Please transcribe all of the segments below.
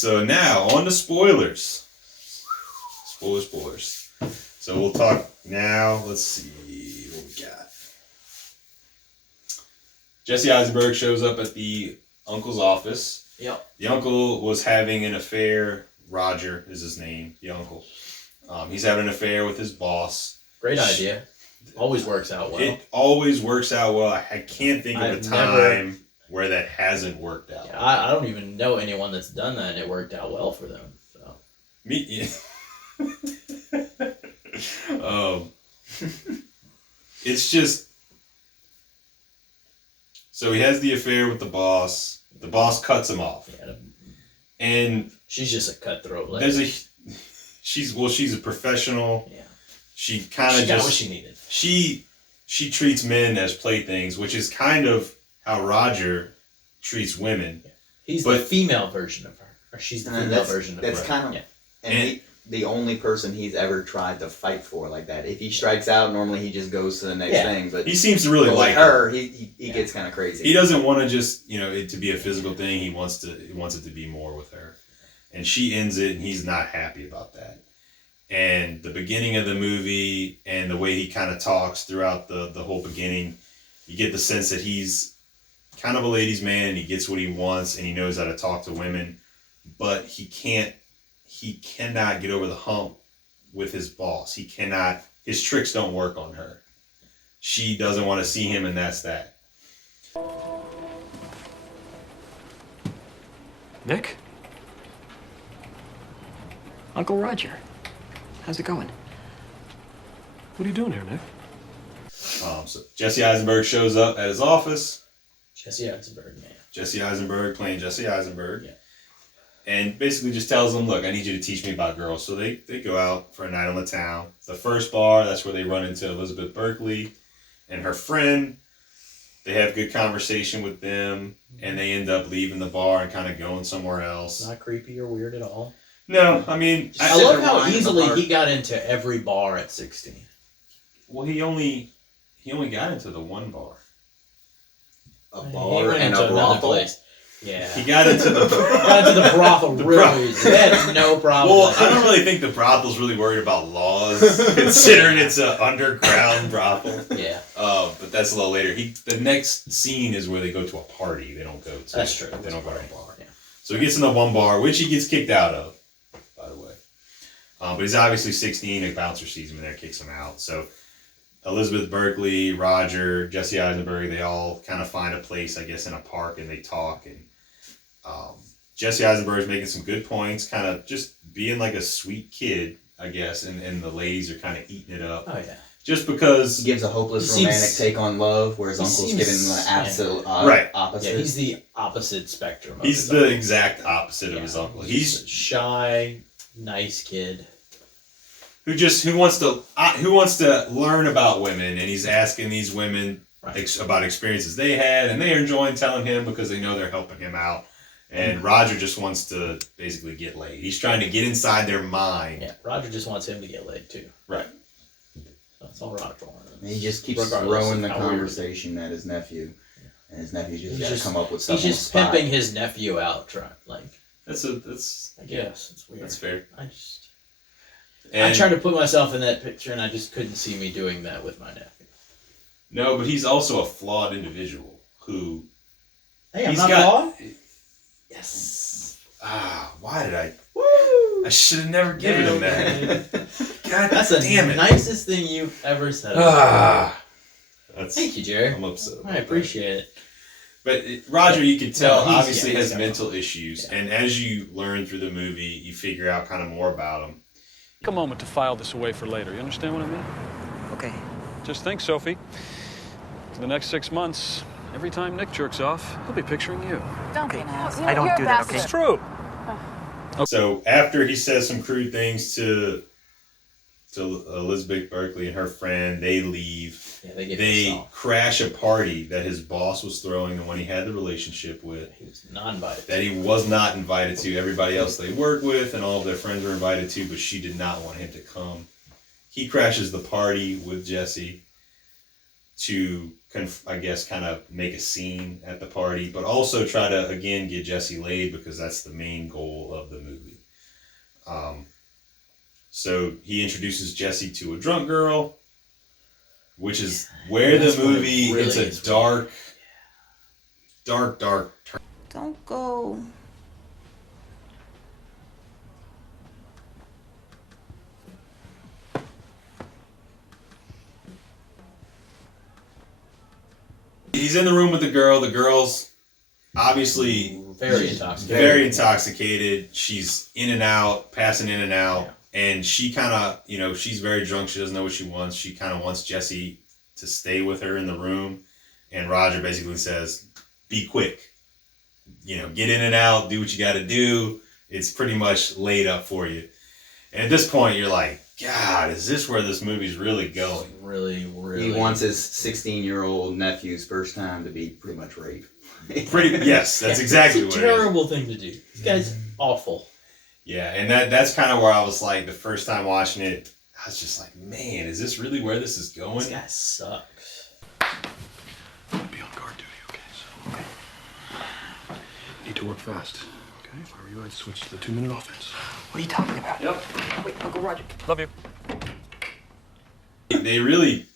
so now on to spoilers. Spoilers. So we'll talk now. Let's see what we got. Jesse Eisenberg shows up at the uncle's office. Yep. The uncle was having an affair. Roger is his name, the uncle. He's having an affair with his boss. Great idea. Always works out well. It always works out well. I can't think of a time where that hasn't worked out. Yeah, I don't even know anyone that's done that and it worked out well for them. So. Me, yeah. It's just, so he has the affair with the boss. The boss cuts him off. Yeah, and she's just a cutthroat lady. She's a professional. Yeah. She kind of got what she needed. She treats men as playthings, which is kind of how Roger treats women. Yeah. He's the female version of her. Or she's the female version of her. That's kind of... Yeah. The only person he's ever tried to fight for like that. If he strikes out, normally he just goes to the next thing. But he seems to really like her. He gets kind of crazy. He doesn't want to just it to be a physical thing. He wants it to be more with her, and she ends it, and he's not happy about that. And the beginning of the movie and the way he kind of talks throughout the whole beginning, you get the sense that he's kind of a ladies' man, and he gets what he wants, and he knows how to talk to women, but he cannot get over the hump with his boss. His tricks don't work on her. She doesn't want to see him, and that's that. Nick? Uncle Roger. How's it going? What are you doing here, Nick? So Jesse Eisenberg shows up at his office. Jesse Eisenberg, man. Jesse Eisenberg playing Jesse Eisenberg. Yeah. And basically just tells them, look, I need you to teach me about girls. So they go out for a night on the town. It's the first bar. That's where they run into Elizabeth Berkley and her friend. They have good conversation with them. And they end up leaving the bar and kind of going somewhere else. Not creepy or weird at all. No, I mean... I love how easily he got into every bar at 16. Well, he only got into the one bar. A bar and a brothel? Place. Yeah. He got into the brothel really easy. They had no problem. Well, I don't really think the brothel's really worried about laws, considering it's an underground brothel. Yeah. But that's a little later. The next scene is where they go to a party. They don't go to... That's true. They don't go to a bar. Yeah. So he gets in the one bar, which he gets kicked out of, by the way. But he's obviously 16. A bouncer sees him in there, kicks him out. So Elizabeth Berkley, Roger, Jesse Eisenberg, they all kind of find a place, I guess, in a park, and they talk. And Jesse Eisenberg is making some good points, kind of just being like a sweet kid, I guess, and the ladies are kind of eating it up. Oh, yeah. Just because... He gives a hopeless romantic take on love, whereas Uncle's giving the absolute opposite. Yeah, he's the opposite spectrum of He's the exact opposite of his uncle. He's a shy, nice kid. Who wants to learn about women, and he's asking these women about experiences they had, and they are enjoying telling him because they know they're helping him out. And Roger just wants to basically get laid. He's trying to get inside their mind. Yeah, Roger just wants him to get laid too. Right. That's all Roger wants. He just keeps throwing the conversation at his nephew, and his nephew just got to come up with stuff. He's just pimping his nephew out, That's. I guess it's weird. That's fair. I tried to put myself in that picture, and I just couldn't see me doing that with my nephew. No, but he's also a flawed individual who. Hey, I'm not flawed. Yes. Why did I? Woo! I should have never given him that. God that's damn the it. nicest thing you've ever said. Thank you, Jerry. I'm upset. I appreciate it. But Roger, you can tell, obviously has mental issues, and as you learn through the movie, you figure out kind of more about him. Take a moment to file this away for later. You understand what I mean? Okay. Just think, Sophie. For the next 6 months, every time Nick jerks off, he'll be picturing you. Don't be an ass. I don't do that, okay? It's true. So after he says some crude things to Elizabeth Berkley and her friend, they leave. Yeah, they crash a party that his boss was throwing, the one he had the relationship with. He was not invited. That he was not invited to. Everybody else they work with and all of their friends were invited to, but she did not want him to come. He crashes the party with Jesse to, I guess, kind of make a scene at the party, but also try to, again, get Jesse laid because that's the main goal of the movie. So he introduces Jesse to a drunk girl, which is where the movie, really it's a dark turn. Don't go. He's in the room with the girl. The girl's obviously very intoxicated. She's in and out, passing in and out. Yeah. And she kind of, she's very drunk. She doesn't know what she wants. She kind of wants Jesse to stay with her in the room. And Roger basically says, be quick. Get in and out, do what you got to do. It's pretty much laid up for you. And at this point, you're like, God, is this where this movie's really going? Really. He wants his 16-year-old nephew's first time to be pretty much rape. Yes, that's exactly what it is. It's a terrible thing to do. This guy's awful. Yeah, and that's kind of where I was like, the first time watching it, I was just like, man, is this really where this is going? This guy sucks. Be on guard duty, okay? So, okay. Need to work fast, okay? If I were you, I'd switch to the 2-minute offense. What are you talking about? Yep. Wait, Uncle Roger. Love you. They really,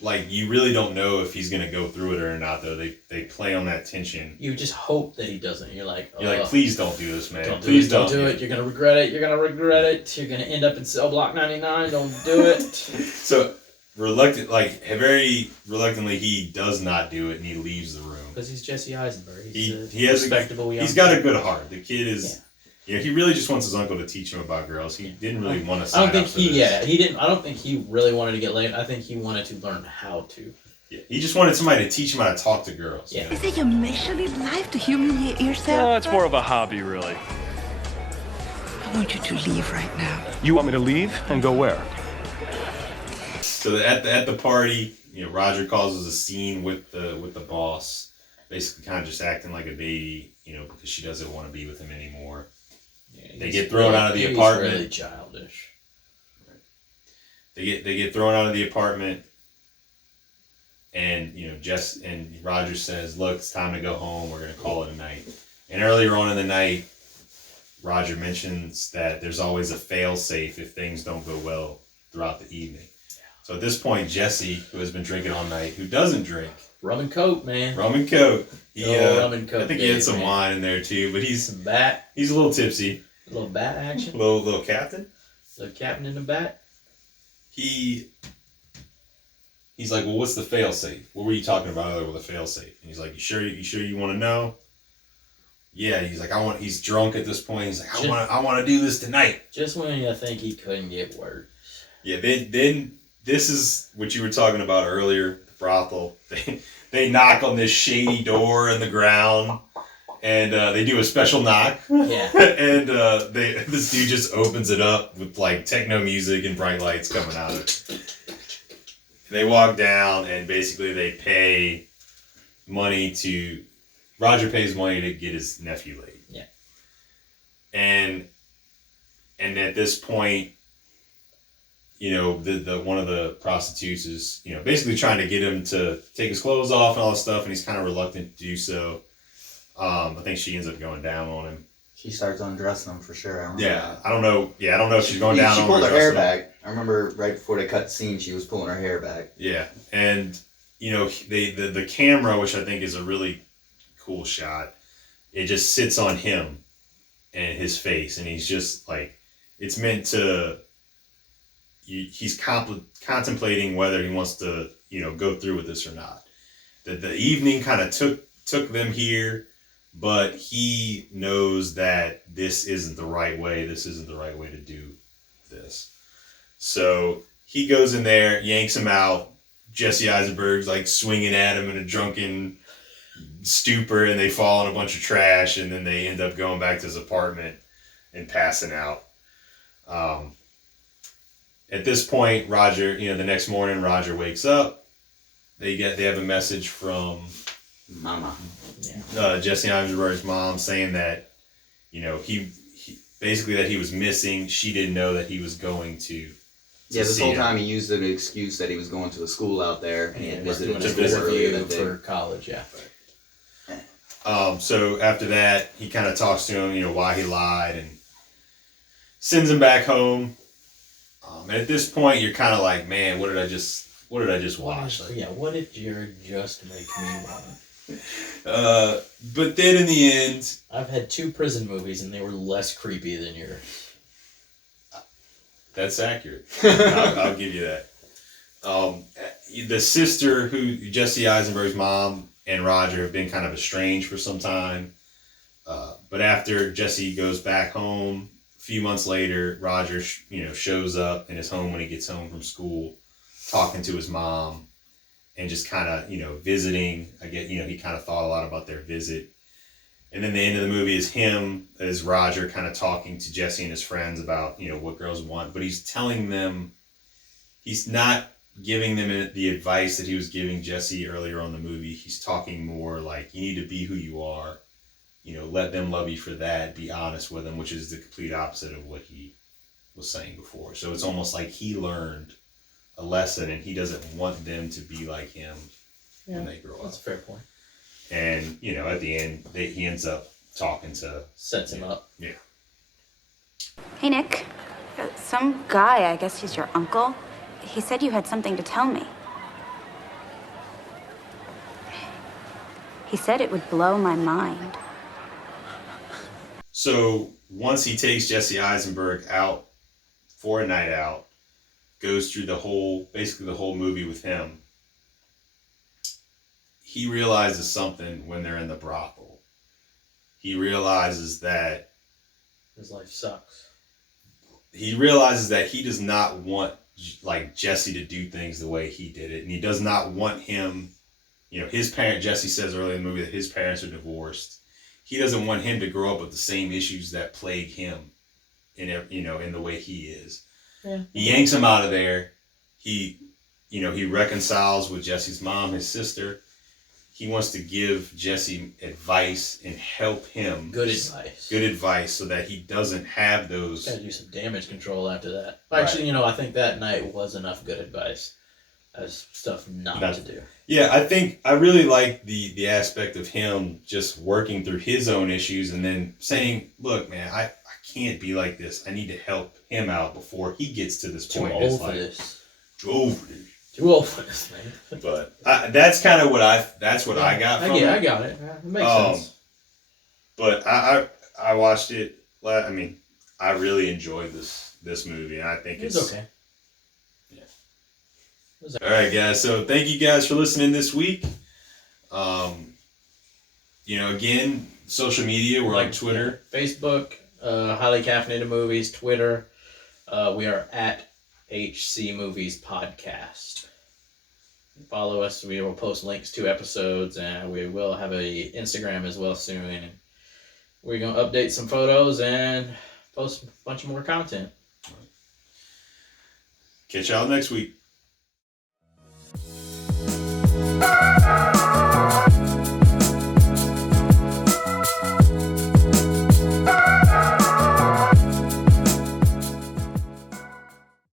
you really don't know if he's going to go through it or not, though. They play on that tension. You just hope that he doesn't. You're like, please don't do this, man. Don't please don't do it. You're going to regret it. You're going to regret it. You're going to end up in cell block 99. Don't do it. So, very reluctantly, he does not do it, and he leaves the room. Because he's Jesse Eisenberg. He has respectable young He's got a good heart. The kid is... Yeah, he really just wants his uncle to teach him about girls. He didn't really want to sign up for this. He didn't. I don't think he really wanted to get laid. I think he wanted to learn how to. Yeah, he just wanted somebody to teach him how to talk to girls. Yeah. Is it your mission in life to humiliate yourself? It's more of a hobby, really. I want you to leave right now. You want me to leave and go where? So at the party, Roger causes a scene with the boss, basically kind of just acting like a baby, because she doesn't want to be with him anymore. Yeah, they get thrown out of the apartment. Really childish. Right. They get thrown out of the apartment, and Jess and Roger says, "Look, it's time to go home. We're gonna call it a night." And earlier on in the night, Roger mentions that there's always a fail-safe if things don't go well throughout the evening. So at this point, Jesse, who has been drinking all night, who doesn't drink. Rum and Coke, man. Rum and Coke. Rum and Coke. I think he had some wine in there too, but he's bat. He's a little tipsy. A little bat action. Little captain. Little captain in the bat. He's like, well, what's the fail safe? What were you talking about earlier with the fail safe? And he's like, you sure you want to know? Yeah. He's like, he's drunk at this point. He's like, I want to do this tonight. Just when you think he couldn't get worse. Yeah. Then this is what you were talking about earlier. The brothel. They knock on this shady door in the ground, and they do a special knock. Yeah. And this dude just opens it up with techno music and bright lights coming out of it. They walk down, and basically they pay money to... Roger pays money to get his nephew laid. Yeah. And at this point, the one of the prostitutes is, basically trying to get him to take his clothes off and all this stuff, and he's kind of reluctant to do so. I think she ends up going down on him. She starts undressing him for sure. I don't know if she's going down on him. She pulled her hair back. I remember right before the cut scene, she was pulling her hair back. Yeah, and the camera, which I think is a really cool shot, it just sits on him and his face, and he's just it's meant to. He's contemplating whether he wants to, go through with this or not. The evening kind of took them here, but he knows that this isn't the right way. This isn't the right way to do this. So he goes in there, yanks him out. Jesse Eisenberg's swinging at him in a drunken stupor, and they fall in a bunch of trash, and then they end up going back to his apartment and passing out. At this point, Roger, the next morning, Roger wakes up. They have a message from Mama. Jesse Eisenberg's mom saying that, he basically that he was missing. She didn't know that he was going to Yeah, this see whole him. time he used the excuse that he was going to a school out there and he had visited doing his a school earlier review that day. for college. Yeah. So after that, he kind of talks to him, why he lied, and sends him back home. And at this point, you're kind of like, man, what did I just watch? What did Jared just make me want? But then in the end, I've had 2 prison movies and they were less creepy than yours. that's accurate. I'll give you that. The sister, Jesse Eisenberg's mom and Roger have been kind of estranged for some time. But after Jesse goes back home, a few months later, Roger, shows up in his home when he gets home from school, talking to his mom, and just kind of, visiting. I get, he kind of thought a lot about their visit. And then the end of the movie is him, as Roger, kind of talking to Jesse and his friends about, what girls want. But he's telling them, he's not giving them the advice that he was giving Jesse earlier on in the movie. He's talking more like, you need to be who you are. Let them love you for that. Be honest with them, which is the complete opposite of what he was saying before. So it's almost like he learned a lesson and he doesn't want them to be like him when they grow up. That's a fair point. And, at the end, he ends up talking to... Sets him up. Yeah. Hey, Nick. Some guy, I guess he's your uncle, he said you had something to tell me. He said it would blow my mind. So once he takes Jesse Eisenberg out for a night out, goes through basically the whole movie with him, he realizes something when they're in the brothel. He realizes that His life sucks. He realizes that he does not want Jesse to do things the way he did it, and he does not want him. His parent, Jesse says earlier in the movie that his parents are divorced. He doesn't want him to grow up with the same issues that plague him, in the way he is. Yeah. He yanks him out of there. He reconciles with Jesse's mom, his sister. He wants to give Jesse advice and help him. Good advice. Good advice so that he doesn't have those. Gotta do some damage control after that. Right. Actually, I think that night was enough good advice as stuff not to do. Yeah, I think I really like the aspect of him just working through his own issues and then saying, look, man, I can't be like this. I need to help him out before he gets to this point. Too old for this. Too old for this. Too old for this, man. But that's kind of what I got from it. I got it. It makes sense. But I watched it. I mean, I really enjoyed this movie, and I think it's okay. Yeah. All right, guys. So thank you guys for listening this week. Again, social media. We're on Twitter, Facebook, Highly Caffeinated Movies, Twitter. We are at HC Movies Podcast. Follow us. We will post links to episodes, and we will have a Instagram as well soon. And we're going to update some photos and post a bunch of more content. catch y'all next week.